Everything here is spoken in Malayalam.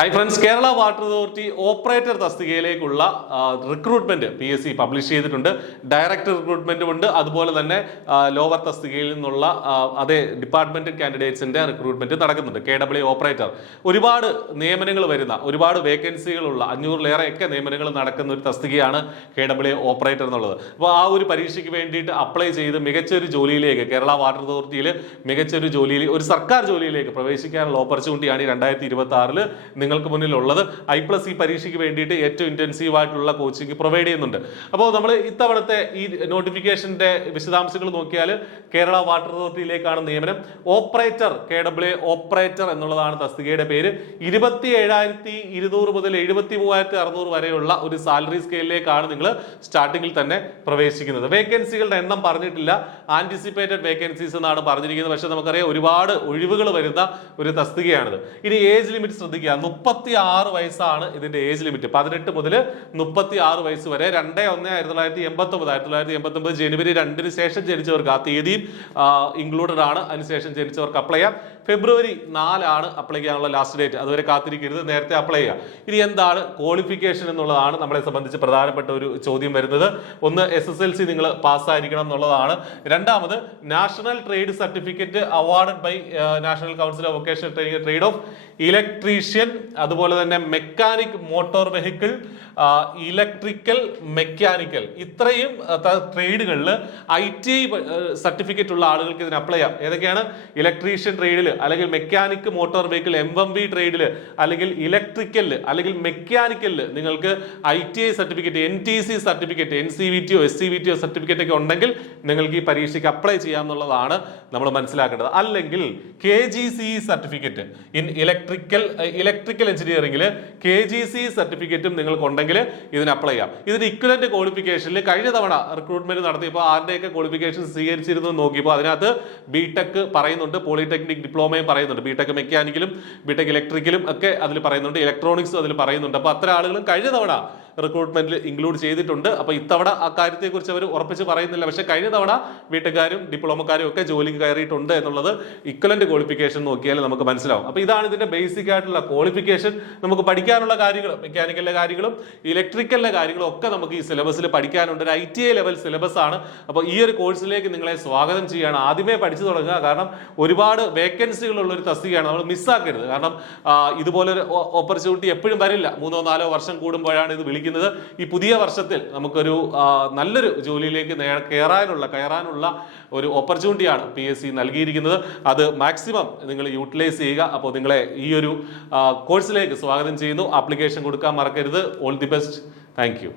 Hi friends, Kerala water authority operator തസ്തികയിലേക്കുള്ള റിക്രൂട്ട്മെന്റ് PSC പബ്ലിഷ് ചെയ്തിട്ടുണ്ട്. ഡയറക്റ്റ് റിക്രൂട്ട്മെന്റും ഉണ്ട്, അതുപോലെ തന്നെ ലോവർ തസ്തികയിൽ നിന്നുള്ള അതേ ഡിപ്പാർട്ട്മെന്റ് കാൻഡിഡേറ്റ്സിന്റെ റിക്രൂട്ട്മെന്റ് നടക്കുന്നുണ്ട്. KEE ഓപ്പറേറ്റർ ഒരുപാട് നിയമനങ്ങൾ വരുന്ന, ഒരുപാട് വേക്കൻസികളുള്ള 500-ലേറെ ഒക്കെ നിയമനങ്ങൾ നടക്കുന്ന ഒരു തസ്തികയാണ് KEE ഓപ്പറേറ്റർ എന്നുള്ളത്. അപ്പോൾ ആ ഒരു പരീക്ഷയ്ക്ക് വേണ്ടിയിട്ട് അപ്ലൈ ചെയ്ത് മികച്ചൊരു ജോലിയിലേക്ക്, കേരള വാട്ടർ അതോറിറ്റിയിൽ മികച്ചൊരു ജോലിയിൽ, ഒരു സർക്കാർ ജോലിയിലേക്ക് പ്രവേശിക്കാനുള്ള ഓപ്പർച്യൂണിറ്റിയാണ് 2026 നിങ്ങൾക്ക് മുന്നിലുള്ളത്. I+ ഈ പരീക്ഷയ്ക്ക് വേണ്ടിയിട്ട് ഏറ്റവും ഇന്റൻസീവ് ആയിട്ടുള്ള കോച്ചിങ് പ്രൊവൈഡ് ചെയ്യുന്നുണ്ട്. അപ്പോൾ നമ്മൾ ഇത്തവണത്തെ ഈ നോട്ടിഫിക്കേഷന്റെ വിശദാംശങ്ങൾ നോക്കിയാൽ കേരള വാട്ടർ അതോറിറ്റിയിലേക്കാണ് നിയമനം. ഓപ്പറേറ്റർ, KEE ഓപ്പറേറ്റർ എന്നുള്ളതാണ് തസ്തികയുടെ പേര്. 27,200 മുതൽ 73,600 വരെയുള്ള ഒരു സാലറി സ്കെയിലിലേക്കാണ് നിങ്ങൾ സ്റ്റാർട്ടിങ്ങിൽ തന്നെ പ്രവേശിക്കുന്നത്. വേക്കൻസികളുടെ എണ്ണം പറഞ്ഞിട്ടില്ല, ആന്റിസിപ്പേറ്റഡ് വേക്കൻസീസ് എന്നാണ് പറഞ്ഞിരിക്കുന്നത്. പക്ഷെ നമുക്കറിയാം ഒരുപാട് ഒഴിവുകൾ വരുന്ന ഒരു തസ്തികയാണിത്. ഇനി ഏജ് ലിമിറ്റ് ശ്രദ്ധിക്കുക, 36 വയസ്സാണ് ഇതിന്റെ ഏജ് ലിമിറ്റ്. 18 മുതൽ 36 വയസ്സ് വരെ. 2/1/1989 ജനുവരി 2 ശേഷം ജനിച്ചവർക്ക്, ആ തീയതിയും ഇൻക്ലൂഡഡ് ആണ്, അതിനുശേഷം ജനിച്ചവർക്ക് അപ്ലൈ ചെയ്യാം. ഫെബ്രുവരി 4 അപ്ലൈ ചെയ്യാനുള്ള ലാസ്റ്റ് ഡേറ്റ്. അതുവരെ കാത്തിരിക്കരുത്, നേരത്തെ അപ്ലൈ ചെയ്യുക. ഇനി എന്താണ് ക്വാളിഫിക്കേഷൻ എന്നുള്ളതാണ് നമ്മളെ സംബന്ധിച്ച് പ്രധാനപ്പെട്ട ഒരു ചോദ്യം വരുന്നത്. ഒന്ന്, SSLC നിങ്ങൾ പാസ്സായിരിക്കണം എന്നുള്ളതാണ്. രണ്ടാമത്, national trade certificate awarded by national council of vocational training, trade of electrician, അതുപോലെ തന്നെ mechanic motor vehicle, electrical, mechanical, ഇത്രയും ട്രേഡുകളിൽ ITI സർട്ടിഫിക്കറ്റ് ഉള്ള ആളുകൾക്ക് ഇതിന് അപ്ലൈ ചെയ്യാം. ഏതൊക്കെയാണ്? ഇലക്ട്രീഷ്യൻ ട്രേഡിൽ, അല്ലെങ്കിൽ മെക്കാനിക് മോട്ടോർ വെഹിക്കിൾ MMV ട്രേഡിൽ, അല്ലെങ്കിൽ ഇലക്ട്രിക്കലിൽ, അല്ലെങ്കിൽ മെക്കാനിക്കലിൽ നിങ്ങൾക്ക് ITI certificate, NTC certificate, NCVTO SCVTO certificate ഒക്കെ ഉണ്ടെങ്കിൽ നിങ്ങൾക്ക് ഈ പരീക്ഷയ്ക്ക് അപ്ലൈ ചെയ്യാമെന്നുള്ളതാണ് നമ്മൾ മനസ്സിലാക്കേണ്ടത്. അല്ലെങ്കിൽ KGCE സർട്ടിഫിക്കറ്റ് ഇൻ ഇലക്ട്രിക്കൽ എഞ്ചിനീയറിംഗിൽ KGC സർട്ടിഫിക്കറ്റും നിങ്ങൾക്ക് ഉണ്ടെങ്കിൽ ഇതിന് അപ്ലൈ ചെയ്യാം. ഇതിന് ഇക്വലന്റ് ക്വാളിഫിക്കേഷനിൽ കഴിഞ്ഞ തവണ റിക്രൂട്ട്മെന്റ് നടത്തിയപ്പോൾ ആരുടെയൊക്കെ ക്വാളിഫിക്കേഷൻ സ്വീകരിച്ചിരുന്നു നോക്കിയപ്പോൾ അതിനകത്ത് BTech പറയുന്നുണ്ട്, പോളിടെക്നിക് ഡിപ്ലോമയും പറയുന്നുണ്ട്, BTech മെക്കാനിക്കലും BTech ഇലക്ട്രിക്കലും ഒക്കെ അതിൽ പറയുന്നുണ്ട്, ഇലക്ട്രോണിക്സും അതിൽ പറയുന്നുണ്ട്. അപ്പോൾ അത്ര ആളുകളും കഴിഞ്ഞ തവണ റിക്രൂട്ട്മെന്റിൽ ഇൻക്ലൂഡ് ചെയ്തിട്ടുണ്ട്. അപ്പോൾ ഇത്തവണ ആ കാര്യത്തെക്കുറിച്ച് അവർ ഉറപ്പിച്ച് പറയുന്നില്ല. പക്ഷേ കഴിഞ്ഞ തവണ BTechകാരും ഡിപ്ലോമക്കാരും ഒക്കെ ജോലിക്ക് കയറിയിട്ടുണ്ട് എന്നുള്ളത് ഇക്വലന്റ് ക്വാളിഫിക്കേഷൻ നോക്കിയാൽ നമുക്ക് മനസ്സിലാവും. അപ്പോൾ ഇതാണ് ഇതിന്റെ ബേസിക് ആയിട്ടുള്ള ക്വാളിഫിക്കേഷൻ. നമുക്ക് പഠിക്കാനുള്ള കാര്യങ്ങൾ, മെക്കാനിക്കലിലെ കാര്യങ്ങളും ഇലക്ട്രിക്കലിലെ കാര്യങ്ങളും ഒക്കെ നമുക്ക് ഈ സിലബസിൽ പഠിക്കാനുണ്ട്. ഒരു ITI ലെവൽ സിലബസ് ആണ്. അപ്പോൾ ഈ ഒരു കോഴ്സിലേക്ക് നിങ്ങളെ സ്വാഗതം ചെയ്യുകയാണ്. ആദ്യമേ പഠിച്ചു തുടങ്ങുക, കാരണം ഒരുപാട് വേക്കൻസികളുള്ള ഒരു തസ്തികയാണ്, നമ്മൾ മിസ്സാക്കരുത്. കാരണം ഇതുപോലൊരു ഓപ്പർച്യൂണിറ്റി എപ്പോഴും വരില്ല, 3-4 വർഷം കൂടുമ്പോഴാണ് ഇത് വിളിക്കുന്നത്. ഈ പുതിയ വർഷത്തിൽ നമുക്കൊരു നല്ലൊരു ജോലിയിലേക്ക് കയറാനുള്ള ഒരു ഓപ്പർച്യൂണിറ്റിയാണ് PSC നൽകിയിരിക്കുന്നത്. അത് മാക്സിമം നിങ്ങൾ യൂട്ടിലൈസ് ചെയ്യുക. അപ്പോൾ നിങ്ങളെ ഈ ഒരു കോഴ്സിലേക്ക് സ്വാഗതം ചെയ്യുന്നു. ആപ്ലിക്കേഷൻ കൊടുക്കാൻ മറക്കരുത്. All the best. Thank you.